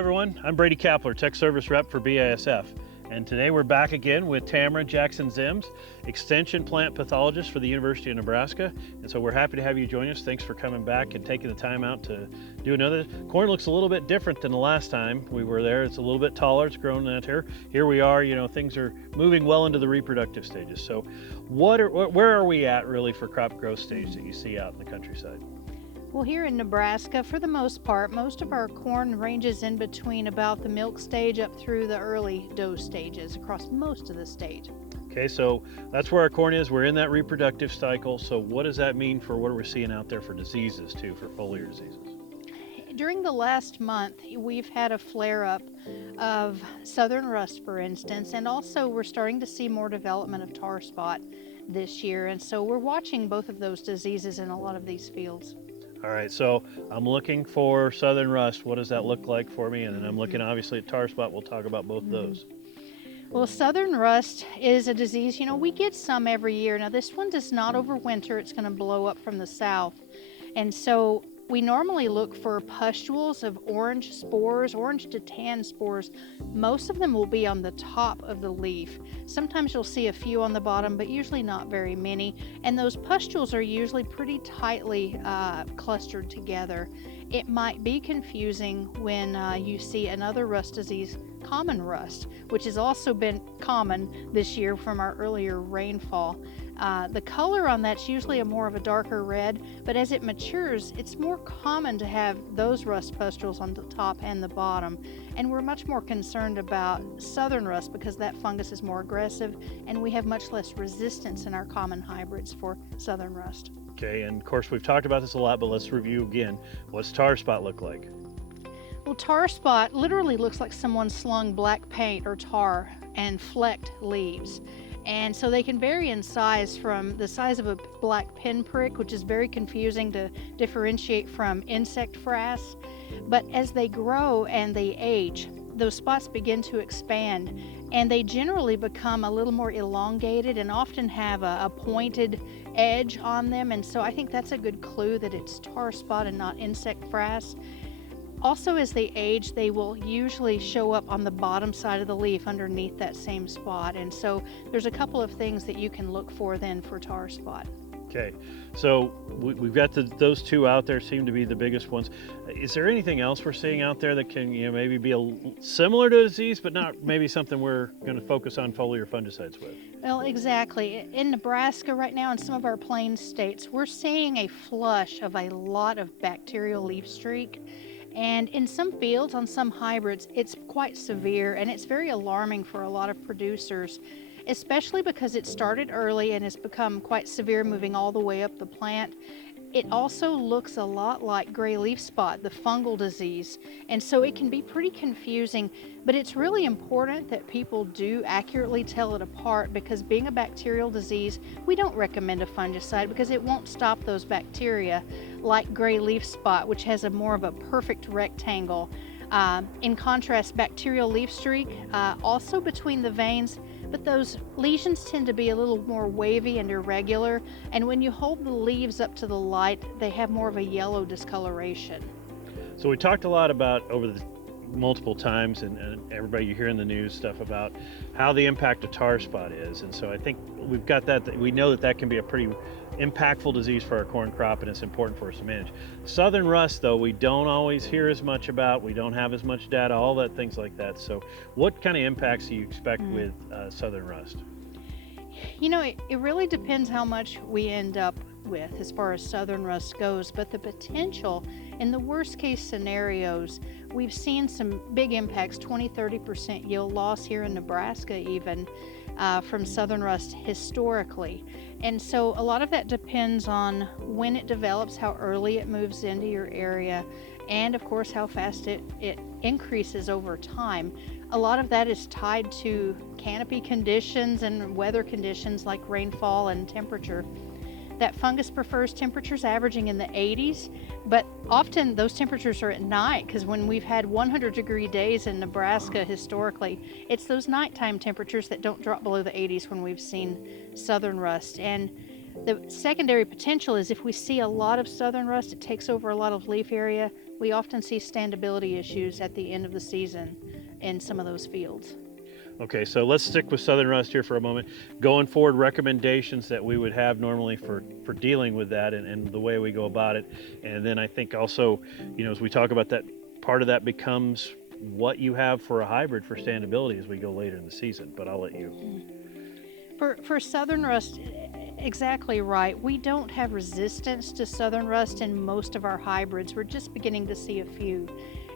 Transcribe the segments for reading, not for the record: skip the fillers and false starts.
everyone. I'm Brady Kapler, Tech Service Rep for BASF. And today we're back again with Tamra Jackson-Ziems, Extension Plant Pathologist for the University of Nebraska. And so we're happy to have you join us. Thanks for coming back and taking the time out to do another. Corn looks a little bit different than the last time we were there. It's a little bit taller, it's grown out here. Here we are, things are moving well into the reproductive stages. So where are we at really for crop growth stage that you see out in the countryside? Well, here in Nebraska, for the most part, most of our corn ranges in between about the milk stage up through the early dough stages across most of the state. Okay, so that's where our corn is. We're in that reproductive cycle. So what does that mean for what we're seeing out there for diseases too, for foliar diseases? During the last month, we've had a flare-up of southern rust, for instance, and also we're starting to see more development of tar spot this year. And so we're watching both of those diseases in a lot of these fields. All right, so I'm looking for southern rust. What does that look like for me? And then I'm looking obviously at tar spot. We'll talk about both those. Well, southern rust is a disease, we get some every year. Now this one does not overwinter. It's going to blow up from the south. And so we normally look for pustules of orange spores, orange to tan spores. Most of them will be on the top of the leaf. Sometimes you'll see a few on the bottom, but usually not very many. And those pustules are usually pretty tightly clustered together. It might be confusing when you see another rust disease, common rust, which has also been common this year from our earlier rainfall. The color on that's usually more of a darker red, but as it matures, it's more common to have those rust pustules on the top and the bottom. And we're much more concerned about southern rust because that fungus is more aggressive and we have much less resistance in our common hybrids for southern rust. Okay, and of course we've talked about this a lot, but let's review again. What's tar spot look like? Well, tar spot literally looks like someone slung black paint or tar and flecked leaves. And so they can vary in size from the size of a black pinprick, which is very confusing to differentiate from insect frass. But as they grow and they age, those spots begin to expand and they generally become a little more elongated and often have a pointed edge on them. And so I think that's a good clue that it's tar spot and not insect frass. Also, as they age, they will usually show up on the bottom side of the leaf underneath that same spot. And so there's a couple of things that you can look for then for tar spot. Okay, so we've got those two out there, seem to be the biggest ones. Is there anything else we're seeing out there that can maybe be similar to a disease, but not maybe something we're going to focus on foliar fungicides with? Well, exactly. In Nebraska right now, in some of our plains states, we're seeing a flush of a lot of bacterial leaf streak. And in some fields, on some hybrids, it's quite severe and it's very alarming for a lot of producers, especially because it started early and has become quite severe moving all the way up the plant. It also looks a lot like gray leaf spot, the fungal disease, and so it can be pretty confusing, but it's really important that people do accurately tell it apart because being a bacterial disease, we don't recommend a fungicide because it won't stop those bacteria like gray leaf spot, which has more of a perfect rectangle. In contrast, bacterial leaf streak, also between the veins, but those lesions tend to be a little more wavy and irregular, and when you hold the leaves up to the light, they have more of a yellow discoloration. So we talked a lot about over the multiple times, and everybody you hear in the news stuff about how the impact of tar spot is, and so I think we've got that we know that can be a pretty impactful disease for our corn crop, and it's important for us to manage. Southern rust, though, we don't always hear as much about. We don't have as much data, all that things like that. So what kind of impacts do you expect with southern rust? It really depends how much we end up with as far as southern rust goes, but the potential in the worst case scenarios, we've seen some big impacts, 20-30% yield loss here in Nebraska even from southern rust historically. And so a lot of that depends on when it develops, how early it moves into your area, and of course how fast it increases over time. A lot of that is tied to canopy conditions and weather conditions like rainfall and temperature. That fungus prefers temperatures averaging in the 80s, but often those temperatures are at night because when we've had 100-degree days in Nebraska historically, it's those nighttime temperatures that don't drop below the 80s when we've seen southern rust. And the secondary potential is if we see a lot of southern rust, it takes over a lot of leaf area, we often see standability issues at the end of the season in some of those fields. Okay, so let's stick with southern rust here for a moment. Going forward, recommendations that we would have normally for dealing with that and the way we go about it. And then I think also, as we talk about that, part of that becomes what you have for a hybrid for standability as we go later in the season, but I'll let you. For southern rust, exactly right. We don't have resistance to southern rust in most of our hybrids. We're just beginning to see a few.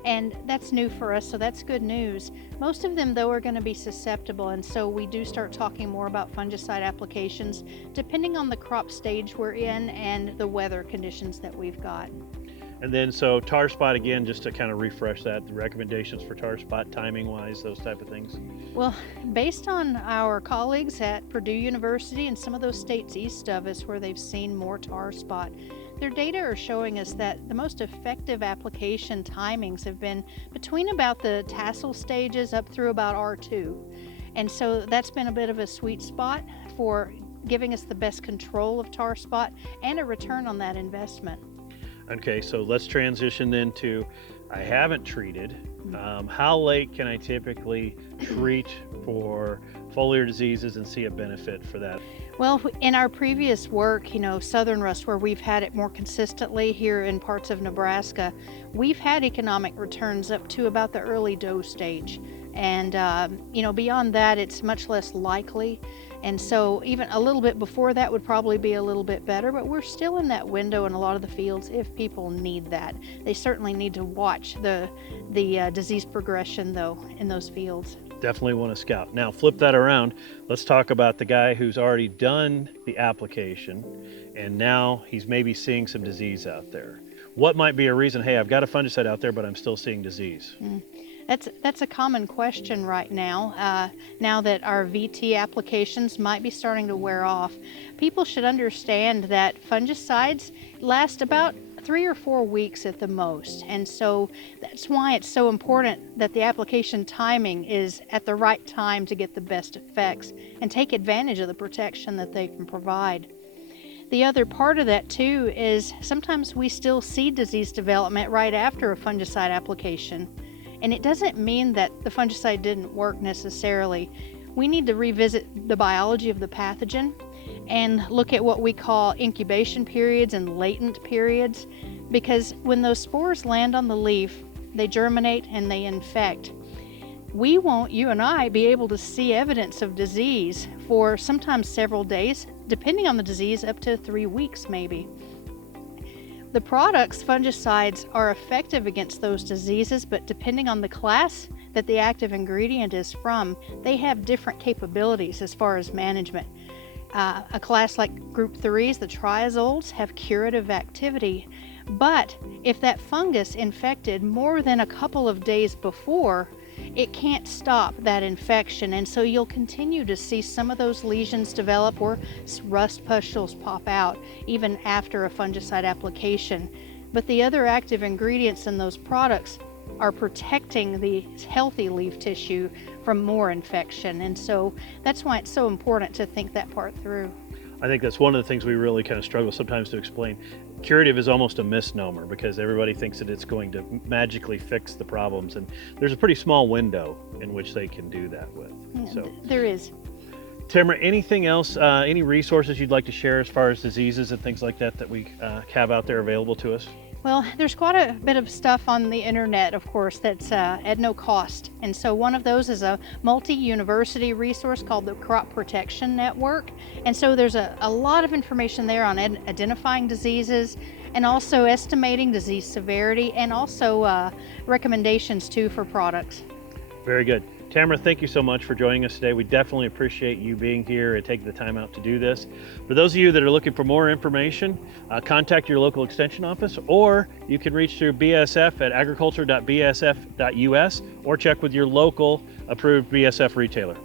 And that's new for us, so that's good news. Most of them, though, are going to be susceptible, and so we do start talking more about fungicide applications depending on the crop stage we're in and the weather conditions that we've got. And then, so tar spot, again, just to kind of refresh that, the recommendations for tar spot, timing-wise, those type of things? Well, based on our colleagues at Purdue University and some of those states east of us where they've seen more tar spot, their data are showing us that the most effective application timings have been between about the tassel stages up through about R2. And so that's been a bit of a sweet spot for giving us the best control of tar spot and a return on that investment. Okay, so let's transition then to, I haven't treated. How late can I typically treat for foliar diseases and see a benefit for that? Well, in our previous work, southern rust, where we've had it more consistently here in parts of Nebraska, we've had economic returns up to about the early doe stage. And, beyond that, it's much less likely. And so even a little bit before that would probably be a little bit better, but we're still in that window in a lot of the fields if people need that. They certainly need to watch the disease progression, though, in those fields. Definitely want to scout. Now flip that around. Let's talk about the guy who's already done the application and now he's maybe seeing some disease out there. What might be a reason, hey, I've got a fungicide out there, but I'm still seeing disease? That's a common question right now. Now that our VT applications might be starting to wear off, people should understand that fungicides last about 3 or 4 weeks at the most. And so that's why it's so important that the application timing is at the right time to get the best effects and take advantage of the protection that they can provide. The other part of that too is sometimes we still see disease development right after a fungicide application. And it doesn't mean that the fungicide didn't work necessarily. We need to revisit the biology of the pathogen and look at what we call incubation periods and latent periods, because when those spores land on the leaf, they germinate and they infect. We won't, you and I, be able to see evidence of disease for sometimes several days, depending on the disease, up to 3 weeks maybe. The products, fungicides, are effective against those diseases, but depending on the class that the active ingredient is from, they have different capabilities as far as management. A class like group 3s, the triazoles, have curative activity, but if that fungus infected more than a couple of days before, it can't stop that infection, and so you'll continue to see some of those lesions develop or rust pustules pop out even after a fungicide application. But the other active ingredients in those products are protecting the healthy leaf tissue from more infection, and so that's why it's so important to think that part through. I think that's one of the things we really kind of struggle sometimes to explain. Curative is almost a misnomer because everybody thinks that it's going to magically fix the problems, and there's a pretty small window in which they can do that with. So there is. Tamra, anything else, any resources you'd like to share as far as diseases and things like that that we have out there available to us? Well, there's quite a bit of stuff on the internet, of course, that's at no cost. And so one of those is a multi-university resource called the Crop Protection Network. And so there's a lot of information there on identifying diseases and also estimating disease severity and also recommendations too for products. Very good. Tamra, thank you so much for joining us today. We definitely appreciate you being here and taking the time out to do this. For those of you that are looking for more information, contact your local extension office, or you can reach through BASF at agriculture.basf.us or check with your local approved BASF retailer.